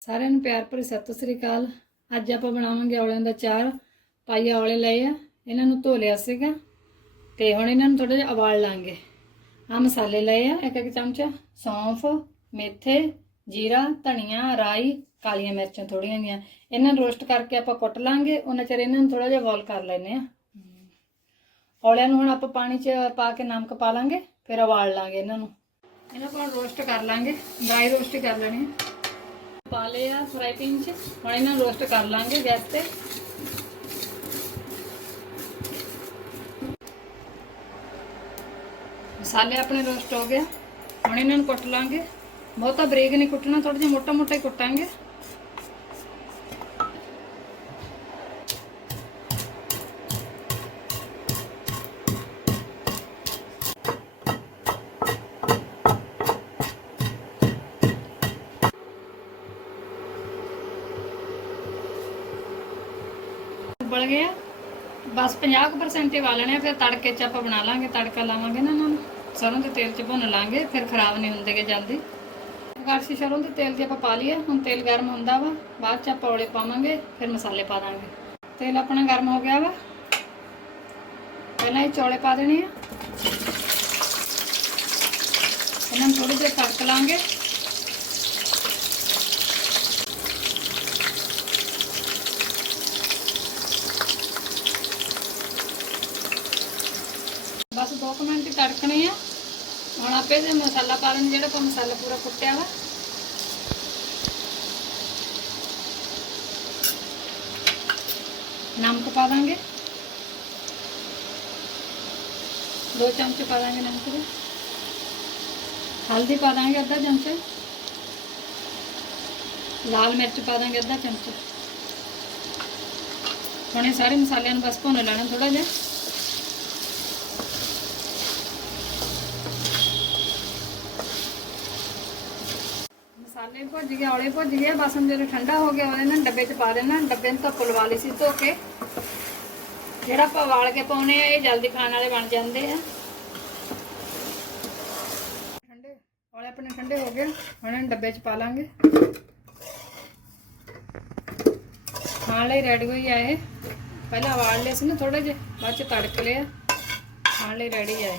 ਸਾਰਿਆਂ ਨੂੰ ਪਿਆਰ ਭਰੀ ਸਤਿ ਸ੍ਰੀ ਅਕਾਲ। ਅੱਜ ਆਪਾਂ ਬਣਾਵਾਂਗੇ ਔਲਿਆਂ ਦਾ ਚਾਰ ਪਾਈਆ ਔਲੇ ਲਏ ਆ। ਇਹਨਾਂ ਨੂੰ ਧੋ ਲਿਆ ਸੀਗਾ। ਤੇ ਹੁਣ ਇਹਨਾਂ ਨੂੰ ਥੋੜਾ ਜਿਹਾ ਉਬਾਲ ਲਾਂਗੇ। ਆ ਮਸਾਲੇ ਲਏ ਆ। ਇੱਕ ਇੱਕ ਚਮਚਾ ਸੌਂਫ, ਮੇਥੇ, ਜੀਰਾ, ਧਨੀਆ, ਰਾਈ, ਕਾਲੀਆਂ ਮਿਰਚਾਂ ਥੋੜੀਆਂ ਜੀਆਂ ਇਹਨਾਂ ਨੂੰ ਰੋਸਟ ਕਰਕੇ ਆਪਾਂ ਕੁੱਟ ਲਾਂਗੇ। ਉਹਨਾਂ ਚਿਰ ਇਹਨਾਂ ਨੂੰ ਥੋੜਾ ਜਿਹਾ ਬੋਇਲ ਕਰ ਲੈਨੇ ਆ ਔਲਿਆਂ ਨੂੰ ਹੁਣ ਆਪਾਂ ਪਾਣੀ 'ਚ ਪਾ ਕੇ ਨਮਕ ਪਾ ਲਾਂਗੇ। ਫਿਰ ਉਬਾਲ ਲਾਂਗੇ ਇਹਨਾਂ ਨੂੰ। ਇਹਨਾਂ ਨੂੰ ਰੋਸਟ ਕਰ ਲਾਂਗੇ। ਡਰਾਈ ਰੋਸਟ ਕਰ ਲੈਣੀ ਆ। ਪਾ ਲਏ ਆ ਫਰਾਈ ਪੈਨ 'ਚ। ਹੁਣ ਇਹਨਾਂ ਨੂੰ ਰੋਸਟ ਕਰ ਲਾਂਗੇ ਗੈਸ ਤੇ। ਮਸਾਲੇ ਆਪਣੇ ਰੋਸਟ ਹੋ ਗਏ। ਹੁਣ ਇਹਨਾਂ ਨੂੰ ਕੁੱਟ ਲਾਂਗੇ। ਬਹੁਤਾ ਬਰੀਕ ਨਹੀਂ ਕੁੱਟਣਾ ਥੋੜਾ ਜਿਹਾ ਮੋਟਾ ਮੋਟਾ ਹੀ ਕੁੱਟਾਂਗੇ। ਉਬਲ ਗਏ ਆ। ਬਸ 50% ਹੀ ਵਾਲਣੇ ਆ, ਫਿਰ ਤੜਕੇ ਚ ਆਪਾਂ ਬਣਾ ਲਾਂਗੇ, ਤੜਕਾ ਲਾਵਾਂਗੇ ਨਾ ਇਹਨਾਂ ਨੂੰ। ਸਰੋਂ ਦੇ ਤੇਲ ਚ ਭੁੰਨ ਲਾਂਗੇ, ਫਿਰ ਖਰਾਬ ਨਹੀਂ ਹੁੰਦੇਗੇ ਜਲਦੀ। ਗਾਰਸੀ ਸਰੋਂ ਦੇ ਤੇਲ ਦੀ ਆਪਾਂ ਪਾ ਲਈਏ, ਹੁਣ ਤੇਲ ਗਰਮ ਹੁੰਦਾ ਵਾ, ਬਾਅਦ ਚ ਆਪਾਂ ਔਲੇ ਪਾਵਾਂਗੇ, ਫਿਰ ਮਸਾਲੇ ਪਾ ਦਾਂਗੇ। ਤੇਲ ਆਪਣਾ ਗਰਮ ਹੋ ਗਿਆ ਵਾ। ਪਹਿਲਾਂ ਇਹ ਚੌਲੇ ਪਾ ਦੇਣੇ ਆ। ਇਹਨਾਂ ਨੂੰ ਥੋੜੀ ਜਿਹੀ ਤੜਕ ਲਾਂਗੇ। ਬਸ 2 ਮਿੰਟ ਤੜਕਣੇ ਆ। ਹੁਣ ਆਪੇ ਦੇ ਮਸਾਲਾ ਪਾ ਦੇਣਾ, ਜਿਹੜਾ ਆਪਾਂ ਮਸਾਲਾ ਪੂਰਾ ਕੁੱਟਿਆ ਵਾ। ਨਮਕ ਪਾ ਦਾਂਗੇ। ਦੋ ਚਮਚੇ ਪਾ ਦਾਂਗੇ ਨਮਕ ਦੇ। ਹਲਦੀ ਪਾ ਦਾਂਗੇ ਅੱਧਾ ਚਮਚਾ। ਲਾਲ ਮਿਰਚ ਪਾ ਦਾਂਗੇ ਅੱਧਾ ਚਮਚਾ। ਹੁਣ ਇਹ ਸਾਰੇ ਮਸਾਲਿਆਂ ਨੂੰ ਬਸ ਭੁੰਨ ਲੈਣਾ ਥੋੜਾ ਜਿਹਾ। ਮਸਾਲੇ ਭੁੱਜ ਗਏ, ਔਲੇ ਭੁੱਜ ਗਏ, ਬਸ ਜਦੋਂ ਠੰਡਾ ਹੋ ਗਿਆ, ਉਹਨੇ ਨਾ ਡੱਬੇ 'ਚ ਪਾ ਦੇਣਾ, ਡੱਬੇ ਨੂੰ ਧੁੱਪ ਲਵਾ ਲਈ ਸੀ ਧੋ ਕੇ। ਜਿਹੜਾ ਆਪਾਂ ਵਾਲ ਕੇ ਪਾਉਨੇ ਆ, ਇਹ ਜਲਦੀ ਖਾਣ ਵਾਲੇ ਬਣ ਜਾਂਦੇ ਆ। ਠੰਡੇ, ਔਲੇ ਆਪਣੇ ਠੰਡੇ ਹੋ ਗਏ, ਹੁਣ ਇਹਨੂੰ ਡੱਬੇ 'ਚ ਪਾ ਲਾਂਗੇ। ਖਾਣ ਲਈ ਰੈਡੀ ਹੋਈ ਆ ਇਹ। ਪਹਿਲਾਂ ਵਾਲ ਲਏ ਸੀ ਨਾ ਥੋੜੇ ਜਿਹੇ, ਬਾਅਦ 'ਚ ਤੜਕ ਲਿਆ। ਖਾਣ ਲਈ ਰੈਡੀ ਆ ਇਹ।